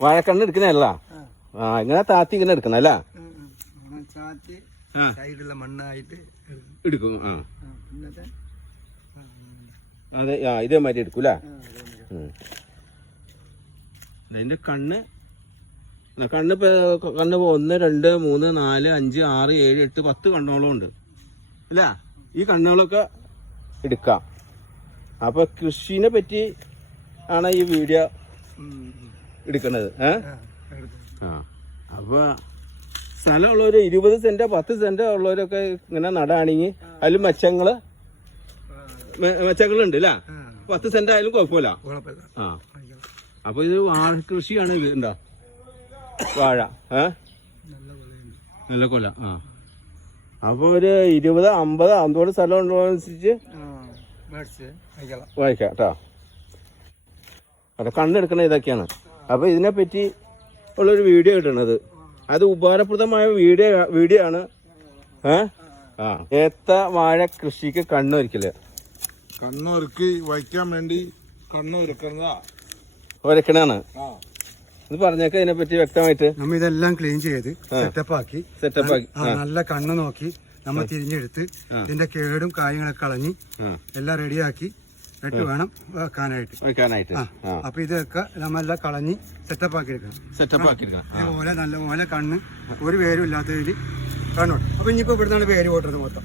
വാഴക്കണ്ണ് എടുക്കുന്നല്ല ആ ഇങ്ങനെ താത്തി ഇങ്ങനെ എടുക്കണം അല്ല സൈഡുള്ള മണ്ണായിട്ട് എടുക്കും. ആ. അതെ ആ ഇതേമാതിരി എടുക്കൂല അതിന്റെ കണ്ണ് കണ്ണ് കണ്ണ് ഒന്ന് രണ്ട് മൂന്ന് നാല് അഞ്ച് ആറ് ഏഴ് എട്ട് പത്ത് കണ്ണോളം ഉണ്ട്. അല്ല? ഈ കണ്ണുകളൊക്കെ എടുക്കാം. അപ്പൊ കൃഷിനെ പറ്റി ആണ് ഈ വീഡിയോ ഉം, അപ്പൊ സ്ഥലം ഏ? ആ, അപ്പോൾ ആ. അപ്പൊ സ്ഥലമുള്ളവര് ഇരുപത് സെന്റോ പത്ത് സെന്റോ ഉള്ളവരൊക്കെ ഇങ്ങനെ നടാണെങ്കിൽ അതിൽ മെച്ചങ്ങൾ മെച്ചങ്ങളുണ്ട് അല്ലേ പത്ത് സെന്റ് ആയാലും കുഴപ്പമില്ല. ആ. അപ്പൊ ഇത് വാഴ കൃഷിയാണ് ഇത് എന്താ? വാഴ ഏ? നല്ല കൊല ആ. അപ്പൊ ഒരു ഇരുപത് അമ്പത് അമ്പത് സ്ഥലം അയക്കാം. വായിക്കാം കേട്ടോ അത് കണ്ണെടുക്കണ ഇതൊക്കെയാണ്. അപ്പൊ ഇതിനെ പറ്റി ഉള്ളൊരു വീഡിയോ ഇടണത്. അത് ഉപകാരപ്രദമായ വീഡിയോ വീഡിയോ ആണ്. ഏ? ആ. ഏത്ത വാഴ കൃഷിക്ക് കണ്ണൊരുക്കില്ല കണ്ണൊരുക്കി വയ്ക്കാൻ വേണ്ടി കണ്ണൊരുക്കണതാണ് ഒരക്കണാണ്. ഇത് പറഞ്ഞേക്ക ഇതിനെ പറ്റി വ്യക്തമായിട്ട്. നമ്മ ഇതെല്ലാം ക്ലീൻ ചെയ്ത് സെറ്റപ്പ് ആക്കി. സെറ്റപ്പ് ആക്കി നല്ല കണ്ണ് നോക്കി നമ്മൾ തിരിഞ്ഞെടുത്ത് ഇതിന്റെ കേടും കാര്യങ്ങളൊക്കെ കളഞ്ഞ് എല്ലാം റെഡിയാക്കി എന്നിട്ട് വേണം വെക്കാനായിട്ട്. വെക്കാനായിട്ട്. അപ്പൊ ഇതൊക്കെ നമ്മളെല്ലാം കളഞ്ഞ് സെറ്റപ്പ് ആക്കി എടുക്കണം. സെറ്റപ്പ് ആക്കി എടുക്കാം ആ. നല്ല നല്ലപോലെ കണ്ണ് ഒരു പേരും ഇല്ലാത്തതിൽ കണ്ണോട്ട് അപ്പൊ ഇനിയിപ്പോ ഇവിടുന്നാണ് പേര് പോട്ടത് മൊത്തം.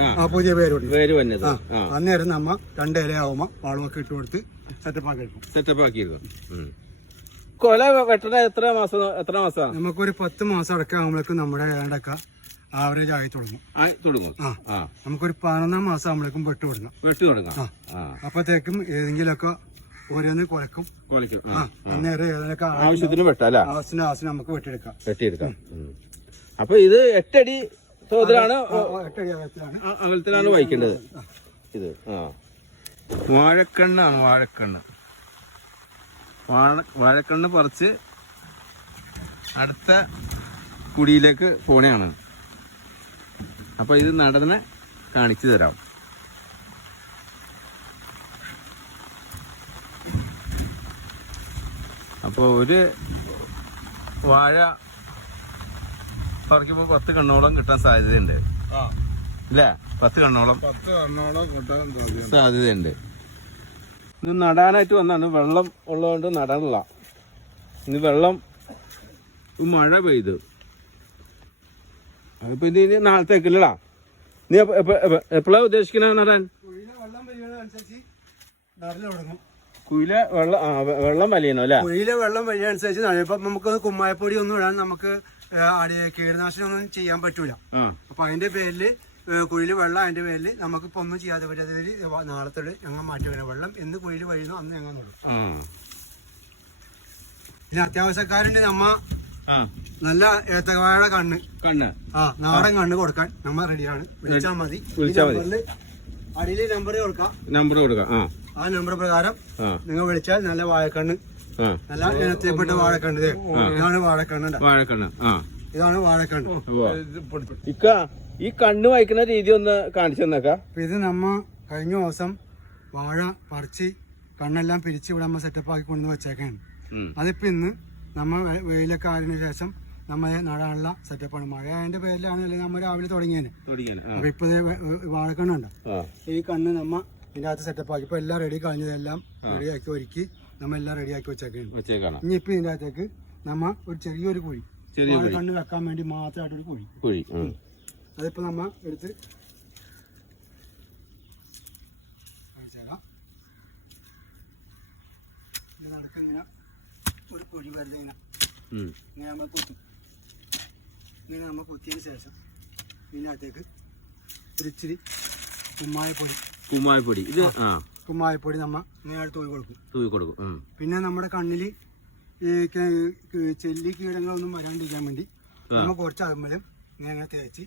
ആ. പുതിയ പേര് വന്നത്. അന്നേരം നമ്മ രണ്ട് ഇല ആവുമ്പോ വളമൊക്കെ ഇട്ട് കൊടുത്ത് സെറ്റപ്പ് ആക്കി എടുക്കും. സെറ്റപ്പ് എടുക്കും. കൊല വെട്ടണ എത്ര മാസം എത്ര മാസം? നമുക്കൊരു പത്ത് മാസം അടക്കം ആകുമ്പോഴേക്കും നമ്മുടെ ഏണ്ടൊക്കെ ആവറേജ് ആയി തുടങ്ങും. ആയി തുടങ്ങും. ആ. നമുക്കൊരു പതിനൊന്നാം മാസം ആകുമ്പോഴേക്കും വെട്ട് കൊടുക്കണം വെട്ടു തുടങ്ങാം. ആ. അപ്പത്തേക്കും ഏതെങ്കിലുമൊക്കെ ഓരോന്ന് കുലക്കും. കൊലക്കും. അന്നേരം ഏതൊക്കെ ആവശ്യത്തിന് വെട്ടല്ല ആവശ്യത്തിന് ആവശ്യം നമുക്ക് വെട്ടിയെടുക്കാം. വെട്ടിയെടുക്കാം. അപ്പൊ ഇത് എട്ടടി തോതിലാണ് എട്ടടി അകലത്തിലാണ്. അകലത്തിലാണ് വായിക്കേണ്ടത് ഇത് ആ. വാഴക്കണ്ണാണ് വാഴക്കണ്ണ്. വാഴ വാഴക്കണ്ണ് പറിച്ച് അടുത്ത കുടിയിലേക്ക് പോണെയാണ്. അപ്പൊ ഇത് നടനെ കാണിച്ചു തരാം. അപ്പൊ ഒരു വാഴ പറിക്കുമ്പോൾ പത്ത് കണ്ണോളം കിട്ടാൻ സാധ്യതയുണ്ട്. ആ. അല്ലേ? പത്ത് കണ്ണോളം പത്ത് കണ്ണോളം കിട്ടാൻ സാധ്യതയുണ്ട്. ഇത് നടാനായിട്ട് വന്നാണ്. വെള്ളം ഉള്ളതുകൊണ്ട് നടാനുള്ള ഇനി വെള്ളം മഴ പെയ്തു അപ്പൊ ഇത് ഇനി നാളത്തേക്കില്ലടാ. നീ എപ്പോഴാ ഉദ്ദേശിക്കണ നടാൻ കുയില വെള്ളം ആ വെള്ളം വലിയണോ അല്ലേ? കുയില വെള്ളം വലിയതനുസരിച്ച് ഇപ്പം നമുക്ക് കുമ്മായപ്പൊടി ഒന്നും ഇടാൻ നമുക്ക് കീടനാശിനൊന്നും ചെയ്യാൻ പറ്റൂല. അപ്പൊ അതിന്റെ പേരിൽ കുഴിയിൽ വെള്ളം അതിന്റെ പേരിൽ നമുക്കിപ്പോ ഒന്നും ചെയ്യാതെ പറ്റാത്തതിൽ നാളത്തോട് ഞങ്ങൾ മാറ്റി വരാം. വെള്ളം എന്ന് കുഴിയിൽ വഴിയുന്നു അന്ന് ഞങ്ങൾ നോടും. പിന്നെ അത്യാവശ്യക്കാരുണ്ട് നമ്മ. നല്ല ഏത്തവാഴ കണ്ണ്. കണ്ണ്. ആ നാടൻ കണ്ണ് കൊടുക്കാൻ നമ്മ റെഡിയാണ്. വിളിച്ചാൽ മതി. വിളിച്ചാൽ മതി. അടിയിൽ നമ്പർ കൊടുക്കാം. നമ്പർ കൊടുക്കാം. ആ. ആ നമ്പർ പ്രകാരം നിങ്ങൾ വിളിച്ചാൽ നല്ല വാഴക്കണ്ണ്. നല്ല ഇനത്തിൽപ്പെട്ട വാഴക്കണ്ണ് ഇതാണ് വാഴക്കണ്ണ്. വാഴക്കണ്ണ്. ആ. ഇതാണ് വാഴക്കണ്ണ്. ഇക്ക ഈ കണ്ണ് വായിക്കുന്ന രീതി ഒന്ന് കാണിച്ചു തന്നേക്കാം. ഇത് നമ്മ കഴിഞ്ഞ ദിവസം വാഴ പറിച്ച് കണ്ണെല്ലാം പിരിച്ച് ഇവിടെ നമ്മൾ സെറ്റപ്പ് ആക്കി കൊണ്ടുവന്ന് വെച്ചേക്കാണ്. അതിപ്പോ ഇന്ന് നമ്മൾ വെയിലൊക്കെ ആയതിനു ശേഷം നമ്മ നടാനുള്ള സെറ്റപ്പാണ്. മഴ അതിന്റെ പേരിലാണ് അല്ലെങ്കിൽ നമ്മൾ രാവിലെ തുടങ്ങിയത്. അപ്പൊ ഇപ്പൊ വാഴക്കണ്ണുണ്ട്. ഈ കണ്ണ് നമ്മ ഇതിന്റെ അകത്ത് സെറ്റപ്പ് ആക്കി. ഇപ്പൊ എല്ലാം റെഡി കളഞ്ഞതെല്ലാം റെഡിയാക്കി ഒരുക്കി നമ്മ എല്ലാം റെഡിയാക്കി വെച്ചേക്കാണ്. ഇനി ഇപ്പൊ ഇതിന്റെ അകത്തേക്ക് നമ്മ ഒരു ചെറിയൊരു കുഴി. കണ്ണ് വെക്കാൻ വേണ്ടി മാത്രമായിട്ടൊരു കുഴി. കുഴി. അതിപ്പോ നമ്മ എടുത്ത് കാണിച്ചുതരാം. ഇത് ഒരു കുഴി വെറുതെ. ഇങ്ങനെ നമ്മൾ കുത്തും. ഇങ്ങനെ നമ്മൾ കുത്തിയതിന് ശേഷം ഇതിനകത്തേക്ക് ഒരു ഇച്ചിരി കുമ്മായപ്പൊടി. കുമ്മായപ്പൊടി. ഇത് ആ. കുമ്മായപ്പൊടി നമ്മൾ നേരെ തൂവി കൊടുക്കും. തൂവി കൊടുക്കും. പിന്നെ നമ്മുടെ കണ്ണിൽ ചെല്ലി കീടങ്ങളൊന്നും വരാണ്ടിരിക്കാൻ വേണ്ടി നമ്മൾ കുറച്ച് അതുമ്മലും ഇങ്ങനെ അങ്ങനെ തേച്ച്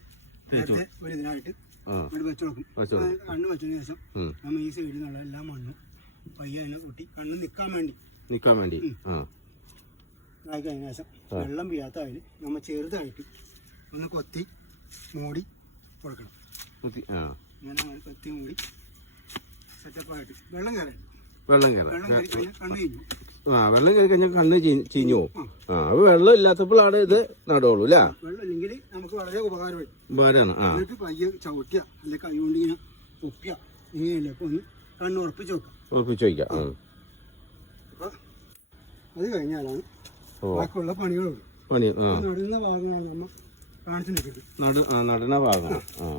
ഒരു ഇതിനായിട്ട് ഇവിടെ വെച്ച് കൊടുക്കും. കണ്ണ് വെച്ചതിന് ശേഷം നമ്മൾ നമ്മ ഈ സൈഡിൽ നിന്നുള്ള എല്ലാ മണ്ണും പയ്യെ അതിനെ കൂട്ടി കണ്ണ് നിൽക്കാൻ വേണ്ടി. നിക്കാൻ വേണ്ടി. ആ. ഇതാക്കി അതിന് ശേഷം വെള്ളം വീഴാത്ത അതിൽ നമ്മൾ ചെറുതായിട്ട് ഒന്ന് കൊത്തി മൂടി കൊടുക്കണം. കൊത്തി ആ. ഇങ്ങനെ കൊത്തി മൂടി സെറ്റപ്പായിട്ട് വെള്ളം കയറണം വെള്ളം കയറാം ആ വെള്ളം കയറി കഴിഞ്ഞാൽ കണ്ണ് ചീഞ്ഞു പോകും ആ. അപ്പൊ വെള്ളം ഇല്ലാത്തപ്പോഴാണ് ഇത് നടുള്ളൂ അല്ലേ? വെള്ളം ഇല്ലെങ്കിൽ നമുക്ക് വളരെ ഉപകാരമായി. ഉപകാരമാണ് ആ. എന്നിട്ട് പയ്യെ ചവിട്ടിയ അല്ലെങ്കിൽ കൈ കൊണ്ട് ഇങ്ങനെ പൊക്കിയ ഇങ്ങനെയല്ലേ അപ്പൊ ഒന്ന് കണ്ണ് ഉറപ്പിച്ച് വെക്കാം. ഉറപ്പിച്ച് വയ്ക്കാം അത് കഴിഞ്ഞാലാണ് ബാക്കിയുള്ള പണികളുള്ളൂ. പണി നടുന്ന ഭാഗങ്ങളാണ് നമ്മൾ കാണിച്ചു നിൽക്കുന്നത് നട ആ നടണ ഭാഗമാണ് ആ.